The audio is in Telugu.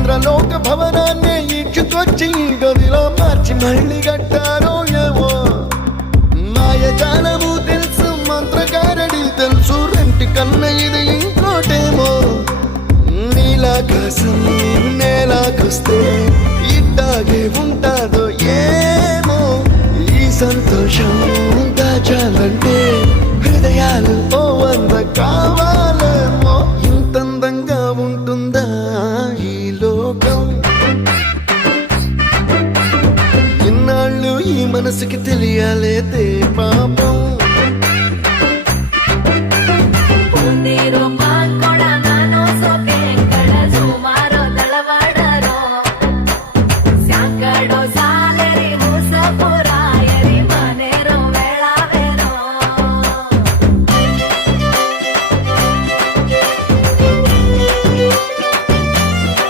ఇంద్రలోక భవనాన్ని ఈడ్చుకొచ్చి గదిలో మార్చి మళ్ళీ కట్టారో ఏమో మాయజాలము తెలుసు మంత్రగారడి తెలుసు రెంటి కన్న ఇది ఇంకోటేమో నీలాకాశం నేలాకొస్తే ఇట్టాగే ఉంటాదో ఏమో ఈ సంతోషం దాచాలంటే హృదయాలు ఓ వంద కావాలేమో ఇంతందంగా ఉంటుందా ఈ లోకం ఇన్నాళ్ళు ఈ మనసుకి తెలియాలేదే పాపం